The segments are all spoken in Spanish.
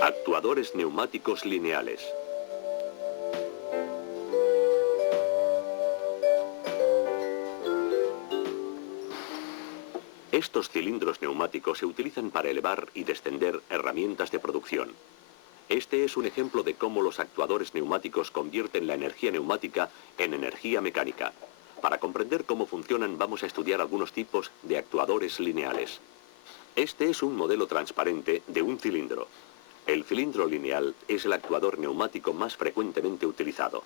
Actuadores neumáticos lineales. Estos cilindros neumáticos se utilizan para elevar y descender herramientas de producción. Este es un ejemplo de cómo los actuadores neumáticos convierten la energía neumática en energía mecánica. Para comprender cómo funcionan, vamos a estudiar algunos tipos de actuadores lineales. Este es un modelo transparente de un cilindro. El cilindro lineal es el actuador neumático más frecuentemente utilizado.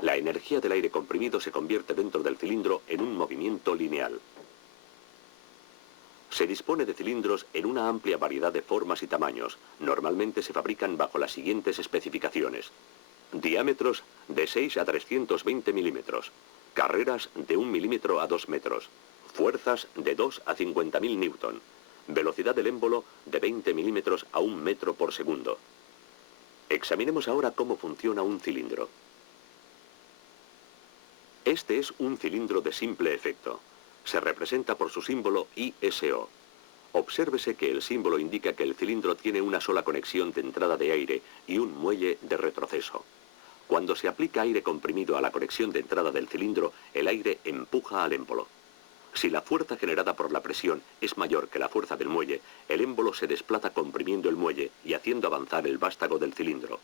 La energía del aire comprimido se convierte dentro del cilindro en un movimiento lineal. Se dispone de cilindros en una amplia variedad de formas y tamaños. Normalmente se fabrican bajo las siguientes especificaciones. Diámetros de 6 a 320 milímetros. Carreras de 1 milímetro a 2 metros. Fuerzas de 2 a 50.000 newton. Velocidad del émbolo de 20 milímetros a 1 metro por segundo. Examinemos ahora cómo funciona un cilindro. Este es un cilindro de simple efecto. Se representa por su símbolo ISO. Obsérvese que el símbolo indica que el cilindro tiene una sola conexión de entrada de aire y un muelle de retroceso. Cuando se aplica aire comprimido a la conexión de entrada del cilindro, el aire empuja al émbolo. Si la fuerza generada por la presión es mayor que la fuerza del muelle, el émbolo se desplaza comprimiendo el muelle y haciendo avanzar el vástago del cilindro.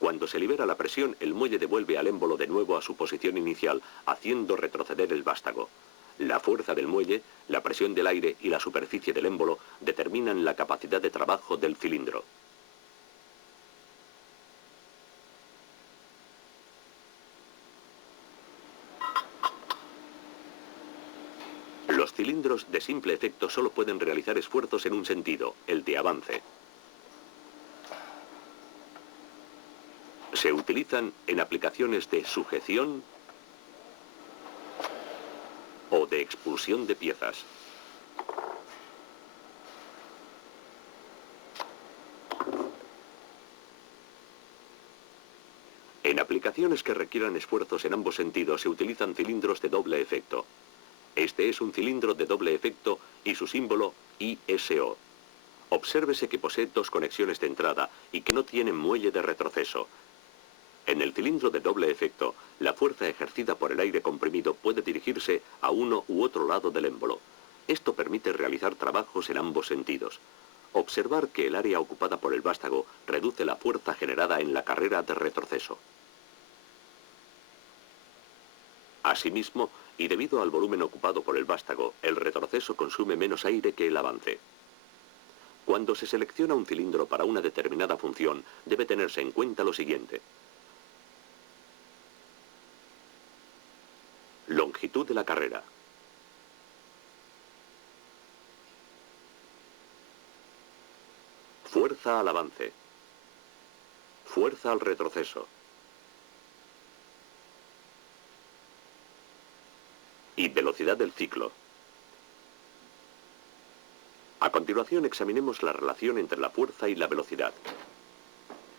Cuando se libera la presión, el muelle devuelve al émbolo de nuevo a su posición inicial, haciendo retroceder el vástago. La fuerza del muelle, la presión del aire y la superficie del émbolo determinan la capacidad de trabajo del cilindro. Los cilindros de simple efecto solo pueden realizar esfuerzos en un sentido, el de avance. Se utilizan en aplicaciones de sujeción o de expulsión de piezas. En aplicaciones que requieran esfuerzos en ambos sentidos se utilizan cilindros de doble efecto. Este es un cilindro de doble efecto y su símbolo ISO. Obsérvese que posee dos conexiones de entrada y que no tiene muelle de retroceso. En el cilindro de doble efecto, la fuerza ejercida por el aire comprimido puede dirigirse a uno u otro lado del émbolo. Esto permite realizar trabajos en ambos sentidos. Observar que el área ocupada por el vástago reduce la fuerza generada en la carrera de retroceso. Asimismo, y debido al volumen ocupado por el vástago, el retroceso consume menos aire que el avance. Cuando se selecciona un cilindro para una determinada función, debe tenerse en cuenta lo siguiente. Longitud de la carrera. Fuerza al avance. Fuerza al retroceso. Y velocidad del ciclo. A continuación examinemos la relación entre la fuerza y la velocidad.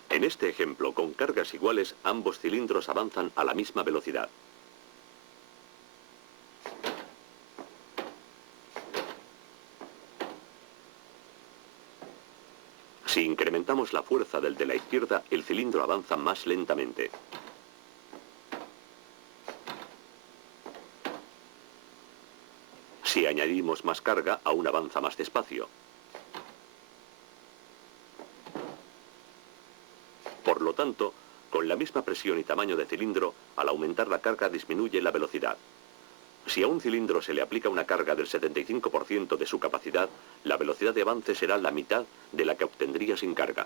En este ejemplo, con cargas iguales, ambos cilindros avanzan a la misma velocidad. Si incrementamos la fuerza del de la izquierda, el cilindro avanza más lentamente. Si añadimos más carga, aún avanza más despacio. Por lo tanto, con la misma presión y tamaño de cilindro, al aumentar la carga disminuye la velocidad. Si a un cilindro se le aplica una carga del 75% de su capacidad, la velocidad de avance será la mitad de la que obtendría sin carga.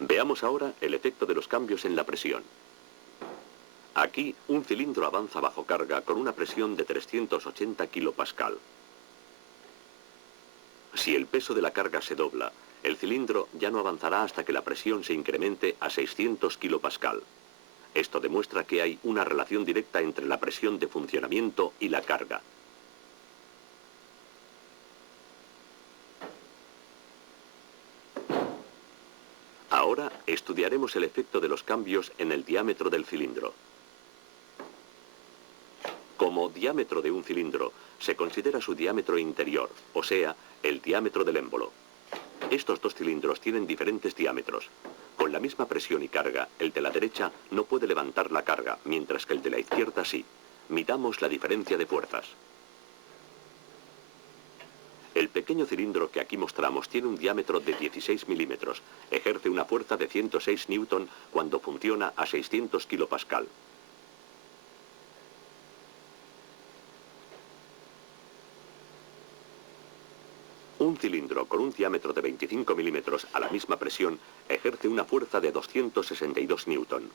Veamos ahora el efecto de los cambios en la presión. Aquí, un cilindro avanza bajo carga con una presión de 380 kilopascal. Si el peso de la carga se dobla, el cilindro ya no avanzará hasta que la presión se incremente a 600 kilopascal. Esto demuestra que hay una relación directa entre la presión de funcionamiento y la carga. Ahora estudiaremos el efecto de los cambios en el diámetro del cilindro. Como diámetro de un cilindro, se considera su diámetro interior, o sea, el diámetro del émbolo. Estos dos cilindros tienen diferentes diámetros. Con la misma presión y carga, el de la derecha no puede levantar la carga, mientras que el de la izquierda sí. Midamos la diferencia de fuerzas. El pequeño cilindro que aquí mostramos tiene un diámetro de 16 milímetros. Ejerce una fuerza de 106 newton cuando funciona a 600 kilopascal. Un cilindro con un diámetro de 25 milímetros a la misma presión ejerce una fuerza de 262 newton.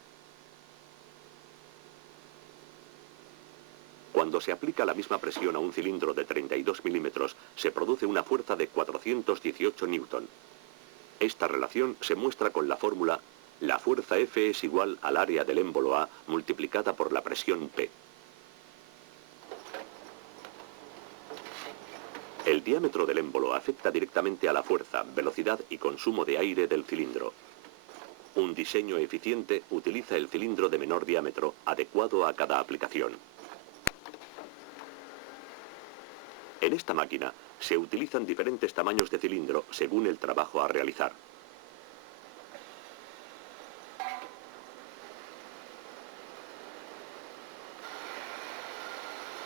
Cuando se aplica la misma presión a un cilindro de 32 milímetros, se produce una fuerza de 418 newton. Esta relación se muestra con la fórmula: la fuerza F es igual al área del émbolo A multiplicada por la presión P. El diámetro del émbolo afecta directamente a la fuerza, velocidad y consumo de aire del cilindro. Un diseño eficiente utiliza el cilindro de menor diámetro, adecuado a cada aplicación. En esta máquina se utilizan diferentes tamaños de cilindro según el trabajo a realizar.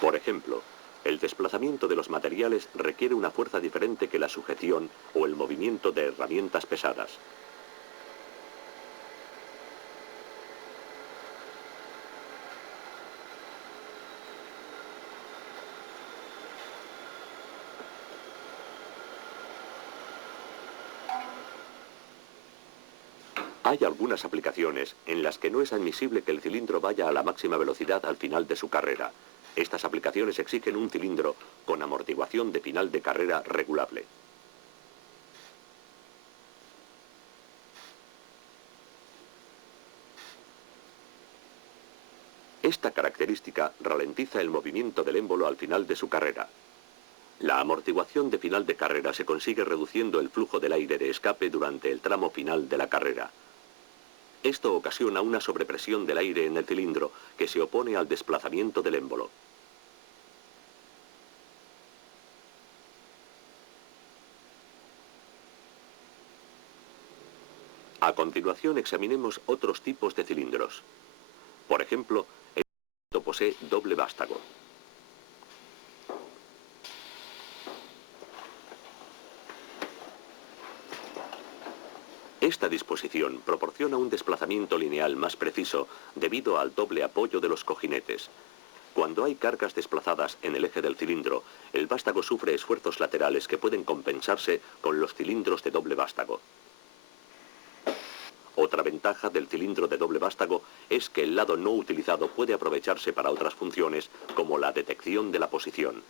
Por ejemplo, el desplazamiento de los materiales requiere una fuerza diferente que la sujeción o el movimiento de herramientas pesadas. Hay algunas aplicaciones en las que no es admisible que el cilindro vaya a la máxima velocidad al final de su carrera. Estas aplicaciones exigen un cilindro con amortiguación de final de carrera regulable. Esta característica ralentiza el movimiento del émbolo al final de su carrera. La amortiguación de final de carrera se consigue reduciendo el flujo del aire de escape durante el tramo final de la carrera. Esto ocasiona una sobrepresión del aire en el cilindro que se opone al desplazamiento del émbolo. A continuación examinemos otros tipos de cilindros. Por ejemplo, el cilindro posee doble vástago. Esta disposición proporciona un desplazamiento lineal más preciso debido al doble apoyo de los cojinetes. Cuando hay cargas desplazadas en el eje del cilindro, el vástago sufre esfuerzos laterales que pueden compensarse con los cilindros de doble vástago. Otra ventaja del cilindro de doble vástago es que el lado no utilizado puede aprovecharse para otras funciones, como la detección de la posición.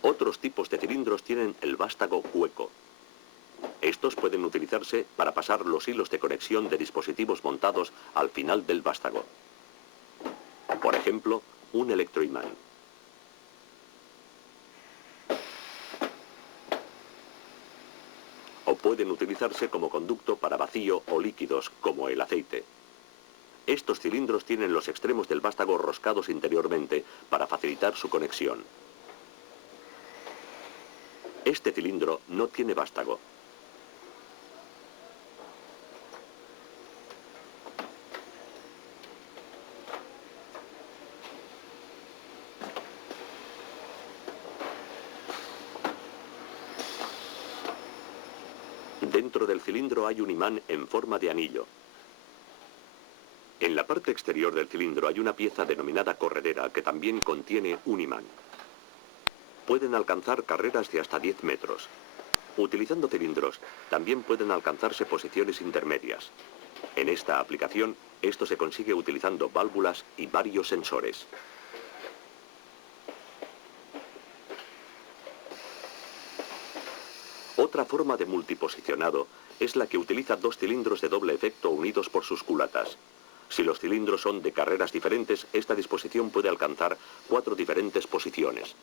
Otros tipos de cilindros tienen el vástago hueco. Estos pueden utilizarse para pasar los hilos de conexión de dispositivos montados al final del vástago. Por ejemplo, un electroimán. O pueden utilizarse como conducto para vacío o líquidos, como el aceite. Estos cilindros tienen los extremos del vástago roscados interiormente para facilitar su conexión. Este cilindro no tiene vástago. Dentro del cilindro hay un imán en forma de anillo. En la parte exterior del cilindro hay una pieza denominada corredera que también contiene un imán. Pueden alcanzar carreras de hasta 10 metros. Utilizando cilindros, también pueden alcanzarse posiciones intermedias. En esta aplicación, esto se consigue utilizando válvulas y varios sensores. Otra forma de multiposicionado es la que utiliza dos cilindros de doble efecto unidos por sus culatas. Si los cilindros son de carreras diferentes, esta disposición puede alcanzar 4 diferentes posiciones.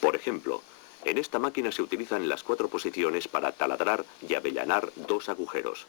Por ejemplo, en esta máquina se utilizan las 4 posiciones para taladrar y avellanar 2 agujeros.